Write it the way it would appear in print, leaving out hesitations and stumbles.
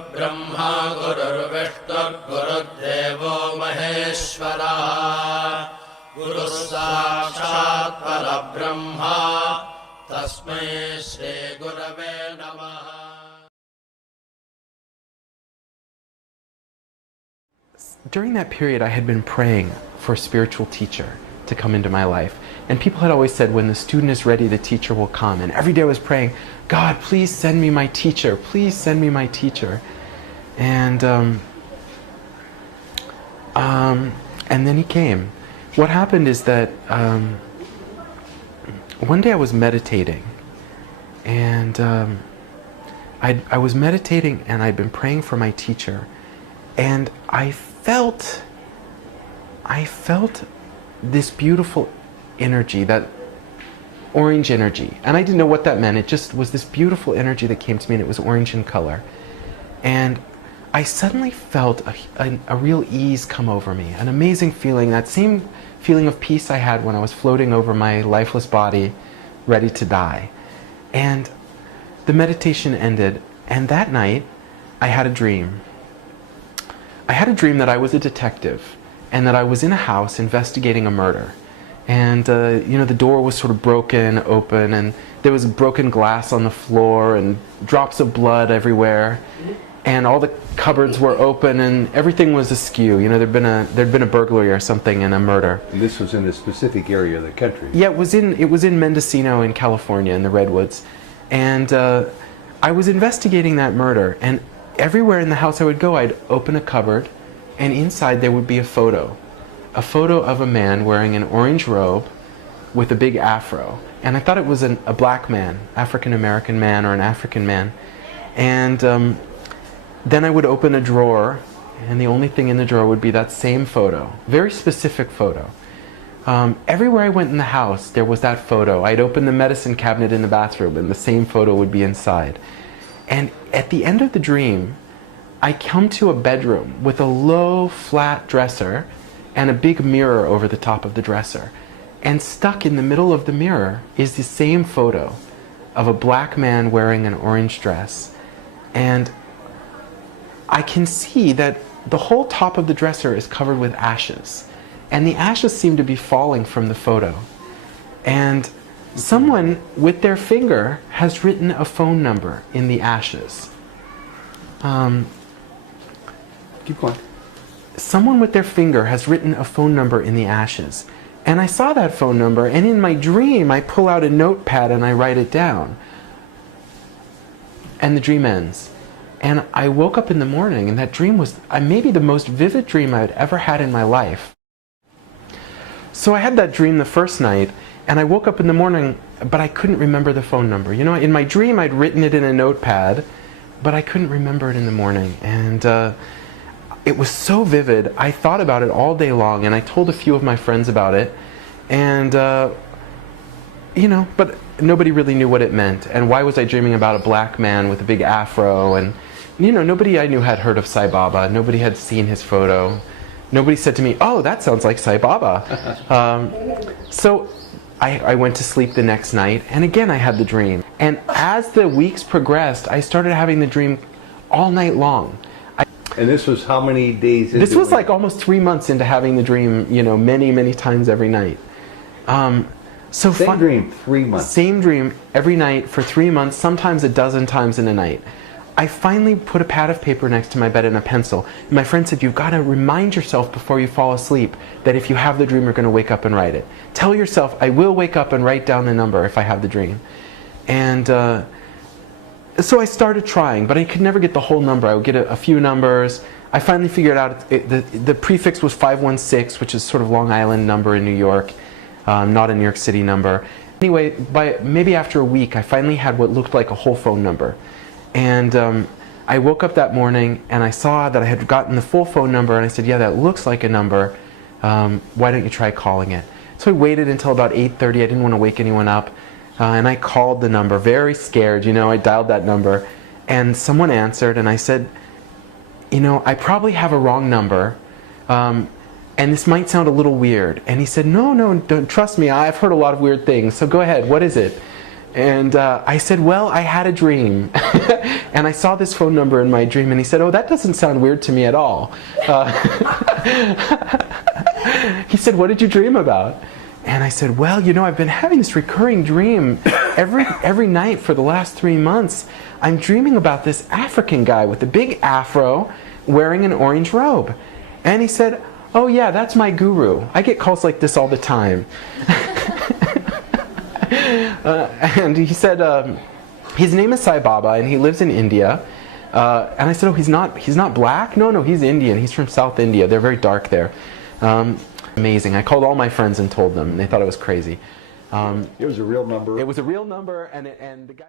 गुरुर्ब्रह्मा गुरुर्विष्णुर्गुरुर्देवो महेश्वरः गुरुः साक्षात् परब्रह्मा तस्मै श्रीगुरवे नमः. During that period, I had been praying for a spiritual teacher to come into my life. And people had always said, when the student is ready, the teacher will come. And every day I was praying, God, please send me my teacher. Please send me my teacher. And then he came. What happened is that one day I was meditating. And I was meditating and I'd been praying for my teacher. And I felt this beautiful energy, that orange energy. And I didn't know what that meant. It just was this beautiful energy that came to me, and it was orange in color. And I suddenly felt a real ease come over me, an amazing feeling, that same feeling of peace I had when I was floating over my lifeless body, ready to die. And the meditation ended, and that night I had a dream. I had a dream that I was a detective and that I was in a house investigating a murder. And the door was sort of broken open, and there was broken glass on the floor and drops of blood everywhere. And all the cupboards were open and everything was askew. There'd been a burglary or something and a murder. And this was in a specific area of the country. Yeah, it was in Mendocino in California in the Redwoods. And I was investigating that murder, and everywhere in the house I would go, I'd open a cupboard, and inside there would be a photo of a man wearing an orange robe with a big afro. And I thought it was a black man, African-American man or an African man. And then I would open a drawer, and the only thing in the drawer would be that same photo, very specific photo. Everywhere I went in the house, there was that photo. I'd open the medicine cabinet in the bathroom, and the same photo would be inside. And at the end of the dream, I come to a bedroom with a low, flat dresser and a big mirror over the top of the dresser. And stuck in the middle of the mirror is the same photo of a black man wearing an orange dress. And I can see that the whole top of the dresser is covered with ashes. And the ashes seem to be falling from the photo. And someone with their finger has written a phone number in the ashes. Keep going. Someone with their finger has written a phone number in the ashes. And I saw that phone number, and in my dream I pull out a notepad and I write it down. And the dream ends. And I woke up in the morning, and that dream was maybe the most vivid dream I'd ever had in my life. So I had that dream the first night, and I woke up in the morning, but I couldn't remember the phone number. In my dream I'd written it in a notepad, but I couldn't remember it in the morning. And it was so vivid. I thought about it all day long, and I told a few of my friends about it. And, but nobody really knew what it meant. And why was I dreaming about a black man with a big afro? And, nobody I knew had heard of Sai Baba. Nobody had seen his photo. Nobody said to me, oh, that sounds like Sai Baba. So I went to sleep the next night, and again I had the dream. And as the weeks progressed, I started having the dream all night long. And this was how many days into This was like almost 3 months into having the dream, many, many times every night. Same dream, 3 months. Same dream every night for 3 months, sometimes a dozen times in a night. I finally put a pad of paper next to my bed and a pencil. And my friend said, you've got to remind yourself before you fall asleep that if you have the dream, you're going to wake up and write it. Tell yourself, I will wake up and write down the number if I have the dream. And so I started trying, but I could never get the whole number. I would get a few numbers. I finally figured out the prefix was 516, which is sort of Long Island number in New York, not a New York City number. Anyway, maybe after a week, I finally had what looked like a whole phone number. And I woke up that morning and I saw that I had gotten the full phone number, and I said, yeah, that looks like a number. Why don't you try calling it? So I waited until about 8:30. I didn't want to wake anyone up. And I called the number, very scared. I dialed that number, and someone answered, and I said, I probably have a wrong number, and this might sound a little weird. And he said, no, don't trust me. I've heard a lot of weird things, so go ahead. What is it? And I said, well, I had a dream. And I saw this phone number in my dream, and he said, oh, that doesn't sound weird to me at all. He said, what did you dream about? And I said, well, you know, I've been having this recurring dream every night for the last 3 months. I'm dreaming about this African guy with a big afro wearing an orange robe. And he said, oh yeah, that's my guru. I get calls like this all the time. And he said, his name is Sai Baba, and he lives in India. And I said, oh, he's not black? No, he's Indian. He's from South India. They're very dark there. Amazing. I called all my friends and told them, and they thought I was crazy. It was a real number. It was a real number, and the guy...